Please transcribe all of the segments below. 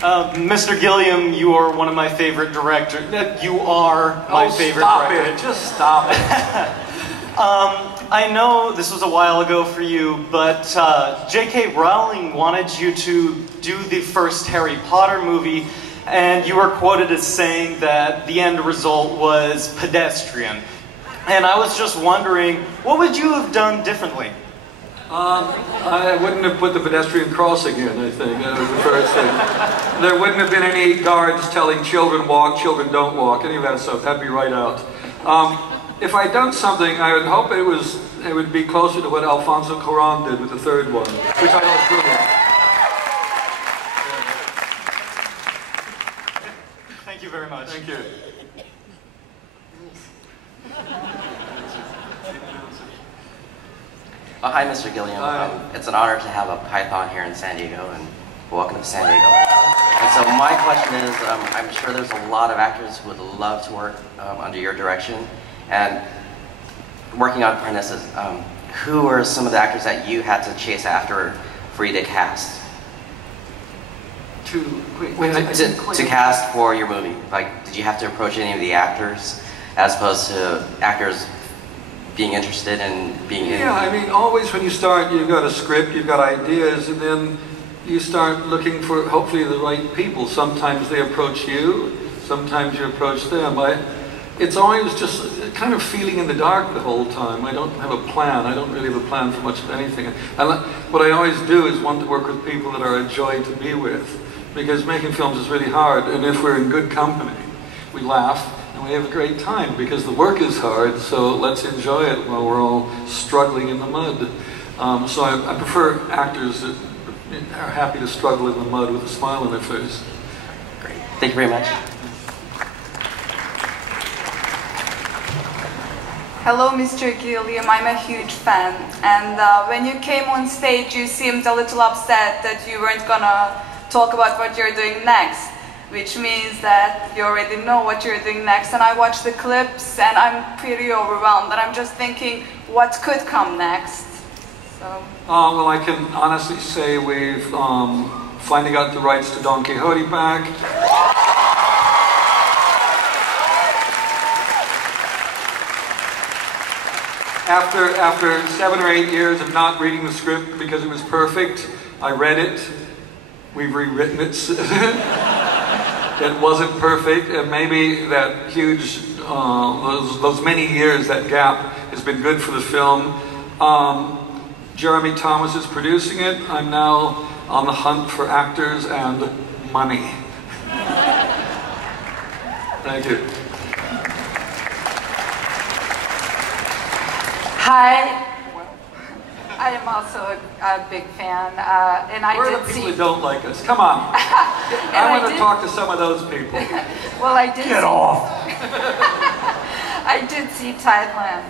Mr. Gilliam, you are one of my favorite directors. You are my favorite director. Just stop it. I know this was a while ago for you, but J.K. Rowling wanted you to do the first Harry Potter movie, and you were quoted as saying that the end result was pedestrian. And I was just wondering, what would you have done differently? I wouldn't have put the pedestrian crossing in, I think. That was the first thing. There wouldn't have been any guards telling children walk, children don't walk, any of that stuff. That'd be right out. If I'd done something, I would hope it would be closer to what Alfonso Cuarón did with the third one, which I thought was brilliant. Thank you very much. Thank you. Hi, Mr. Gilliam. It's an honor to have a Python here in San Diego, and welcome to San Diego. And so my question is, I'm sure there's a lot of actors who would love to work under your direction, and working on Parnassus, who are some of the actors that you had to chase after for you to cast? To cast for your movie. Like, did you have to approach any of the actors as opposed to actors being interested in being in? Yeah, I mean, always when you start, you've got a script, you've got ideas, and then you start looking for, hopefully, the right people. Sometimes they approach you, sometimes you approach them. It's always just kind of feeling in the dark the whole time. I don't have a plan. I don't really have a plan for much of anything. What I always do is want to work with people that are a joy to be with, because making films is really hard, and if we're in good company, we laugh, and we have a great time, because the work is hard, so let's enjoy it while we're all struggling in the mud. So I prefer actors that are happy to struggle in the mud with a smile on their face. Great. Thank you very much. Hello, Mr. Gilliam. I'm a huge fan. And when you came on stage, you seemed a little upset that you weren't gonna talk about what you're doing next, which means that you already know what you're doing next. And I watched the clips and I'm pretty overwhelmed, and I'm just thinking, what could come next? So. Well, I can honestly say we've finally got the rights to Don Quixote back. After 7 or 8 years of not reading the script because it was perfect, I read it. We've rewritten it. It wasn't perfect, and maybe that huge, those many years, that gap, has been good for the film. Jeremy Thomas is producing it. I'm now on the hunt for actors and money. Thank you. Hi. I am also a big fan, and I Where did are the people see. that don't like us? Come on. I want to talk to some of those people. Well, I did. Get off. I did see Thailand.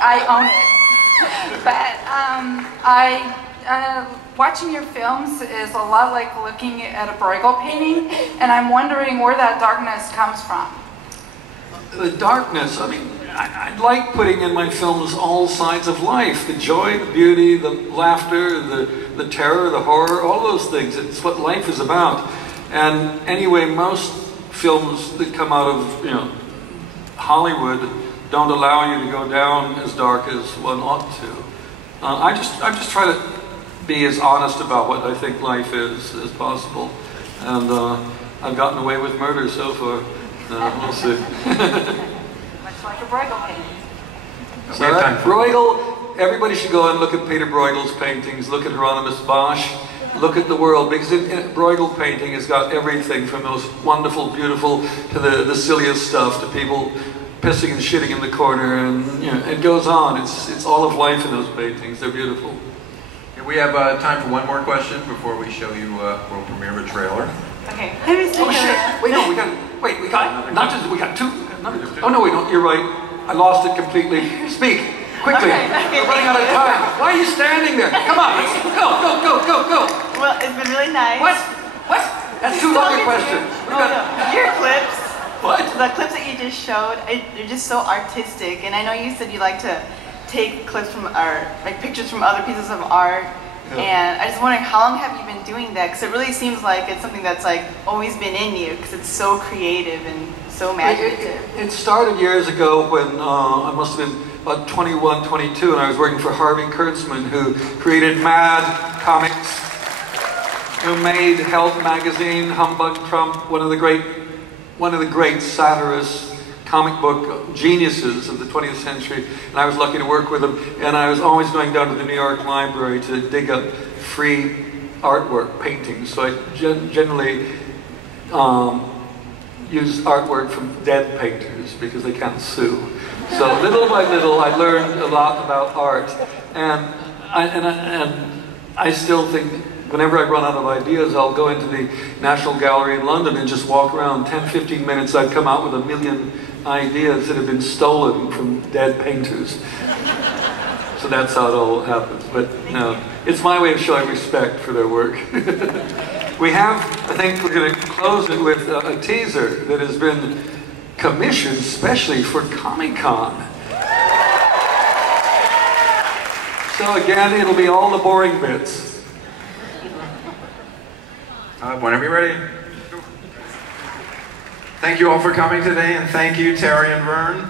I own it. But watching your films is a lot like looking at a Bruegel painting, and I'm wondering where that darkness comes from. The darkness, I mean, I like putting in my films all sides of life. The joy, the beauty, the laughter, the terror, the horror, all those things. It's what life is about. And anyway, most films that come out of, Hollywood don't allow you to go down as dark as one ought to. I just try to be as honest about what I think life is as possible. And I've gotten away with murder so far. We'll see. Much like a Bruegel painting. So Bruegel, everybody should go and look at Peter Bruegel's paintings, look at Hieronymus Bosch, look at the world, because Bruegel painting has got everything from the most wonderful, beautiful, to the silliest stuff, to people pissing and shitting in the corner, and it goes on. It's all of life in those paintings. They're beautiful. Okay, we have time for one more question before we show you world premiere of a trailer. Okay. Oh shit! Wait, no, we got not just we got two. Oh no, we don't. You're right. I lost it completely. Speak quickly. Okay. We're running out of time. Why are you standing there? Come on, let's go. Well, it's been really nice. What? That's too long a question. No. Your clips. What? The clips that you just showed, they're just so artistic. And I know you said you like to take clips from art, like pictures from other pieces of art, And I just wondering, how long have you been doing that? Because it really seems like it's something that's like always been in you, because it's so creative and so imaginative. It started years ago when I must have been about 21, 22, and I was working for Harvey Kurtzman, who created Mad Comics, who made Health Magazine, Humbug Trump, one of the great satirists, comic book geniuses of the 20th century, and I was lucky to work with him, and I was always going down to the New York Library to dig up free artwork, paintings, so I generally use artwork from dead painters because they can't sue. So little by little I learned a lot about art, and I still think whenever I run out of ideas, I'll go into the National Gallery in London and just walk around 10, 15 minutes. I'd come out with a million ideas that have been stolen from dead painters. So that's how it all happens. But no, it's my way of showing respect for their work. We have, I think we're going to close it with a teaser that has been commissioned especially for Comic-Con. So again, it'll be all the boring bits. Whenever you're ready. Thank you all for coming today, and thank you, Terry and Verne.